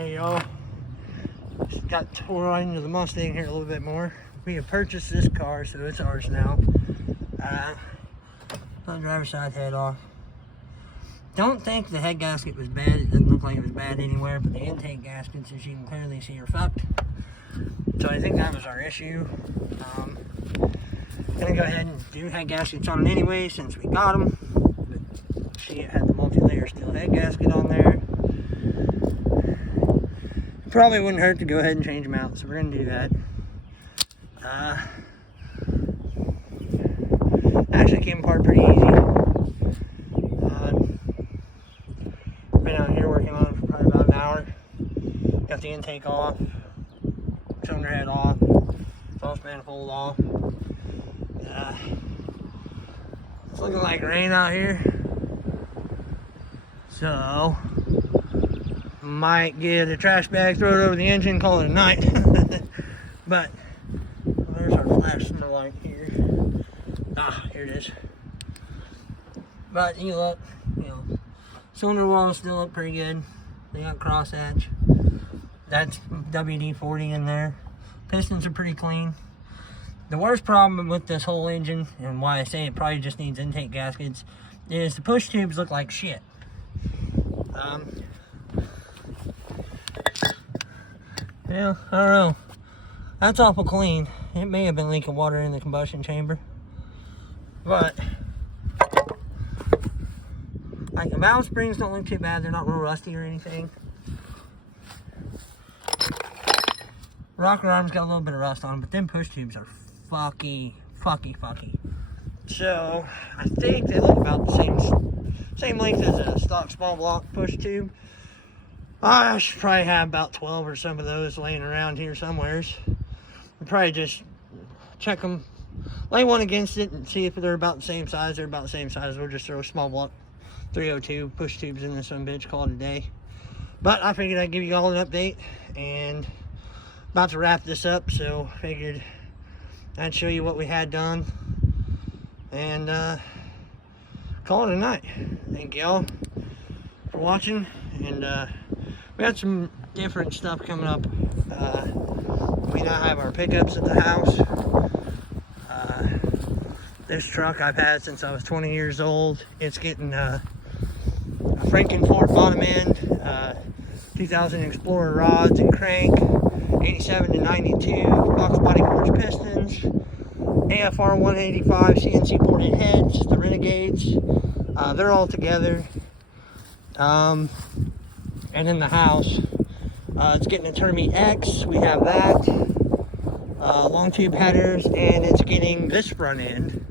Hey y'all, just got tore into the Mustang here a little bit more. We have purchased this car, so it's ours now. On the driver's side head off. Don't think the head gasket was bad. It doesn't look like it was bad anywhere, but the intake gaskets, as you can clearly see, are fucked. So I think that was our issue. Gonna go ahead and do head gaskets on it anyway since we got them. But see, it had the multi-layer steel head gasket on there. Probably wouldn't hurt to go ahead and change them out, so we're gonna do that. Actually came apart pretty easy. Been out here working on it for probably about an hour. Got the intake off, cylinder head off, exhaust manifold off. It's looking like rain out here, so might get a trash bag, throw it over the engine, call it a night. But there's our flash in the light here. Here it is. But you look, cylinder walls still look pretty good. They got crosshatch. That's WD-40 in there. Pistons are pretty clean. The worst problem with this whole engine, and why I say it probably just needs intake gaskets, is the push tubes look like shit. Yeah, I don't know. That's awful clean. It may have been leaking water in the combustion chamber. But like the valve springs don't look too bad. They're not real rusty or anything. Rocker arms got a little bit of rust on them, but them push tubes are fucky. So I think they look about the same length as a stock small block push tube. I should probably have about 12 or some of those laying around here somewheres. We'll probably just check them, lay one against it and see if they're about the same size. They're about the same size. We'll just throw small block 302 push tubes in this some bitch, call it a day. But I figured I'd give you all an update, and about to wrap this up, so figured I'd show you what we had done and call it a night. Thank y'all for watching, and we got some different stuff coming up. We now have our pickups at the house. This truck I've had since I was 20 years old. It's getting a Franken Ford bottom end, 2000 Explorer rods and crank, 87 to 92 box body forged pistons, AFR 185 CNC ported heads, the Renegades. They're all together. And in the house, it's getting a Termi X. We have that. Long tube headers, and it's getting this front end,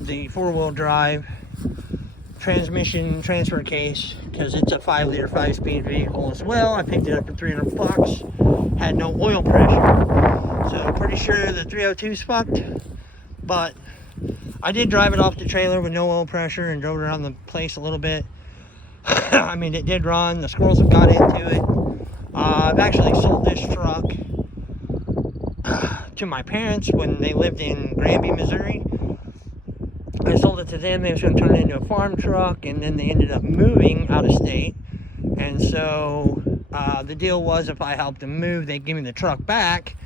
the 4-wheel drive transmission transfer case, because it's a 5-liter 5-speed vehicle as well. I picked it up for $300. Had no oil pressure, so pretty sure the 302's fucked. But I did drive it off the trailer with no oil pressure and drove it around the place a little bit. I mean, it did run. The squirrels have got into it. I've actually sold this truck to my parents when they lived in Granby, Missouri. I sold it to them. They was going to turn it into a farm truck, and then they ended up moving out of state. And so the deal was, if I helped them move, they'd give me the truck back.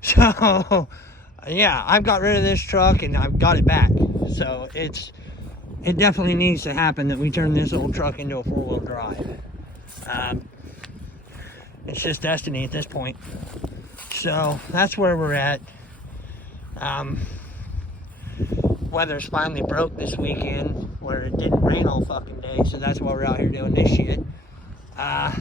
So yeah, I've got rid of this truck and I've got it back. So it definitely needs to happen that we turn this old truck into a 4-wheel drive. It's just destiny at this point. So that's where we're at. Weather's finally broke this weekend, where it didn't rain all fucking day, so that's why we're out here doing this shit. Yeah,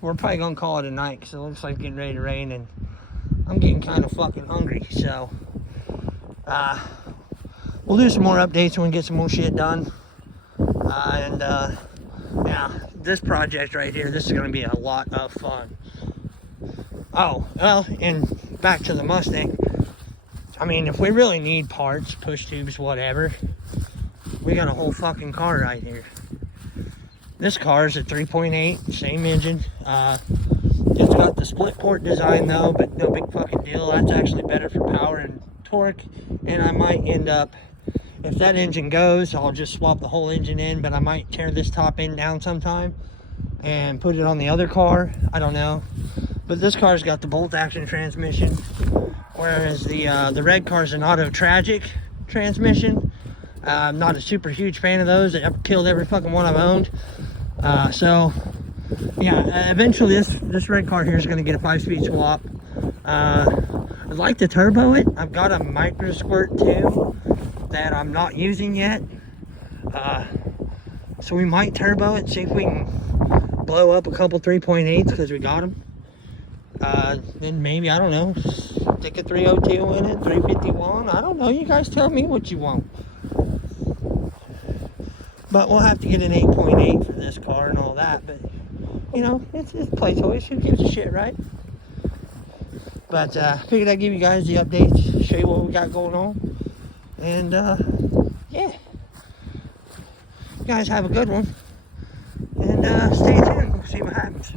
we're probably gonna call it a night, because it looks like it's getting ready to rain, and I'm getting kind of fucking hungry. So we'll do some more updates when we get some more shit done. Yeah, this project right here, this is gonna be a lot of fun. Oh, well, and back to the Mustang. I mean, if we really need parts, push tubes, whatever, we got a whole fucking car right here. This car is a 3.8, same engine. It's got the split port design though, but no big fucking deal. That's actually better for power and torque. And I might end up, if that engine goes, I'll just swap the whole engine in, but I might tear this top end down sometime and put it on the other car. I don't know. But this car's got the bolt action transmission, whereas the red car's an auto tragic transmission. I'm not a super huge fan of those. I've killed every fucking one I've owned. So yeah, eventually this red car here is going to get a 5-speed swap. I'd like to turbo it. I've got a micro squirt too that I'm not using yet. So we might turbo it, see if we can blow up a couple 3.8s because we got them. Then maybe, I don't know, stick a 302 in it, 351. I don't know. You guys tell me what you want. But we'll have to get an 8.8 for this car and all that. But, you know, it's play toys. Who gives a shit, right? But figured I'd give you guys the updates, show you what we got going on. And, yeah. You guys have a good one. And stay tuned. We'll see what happens.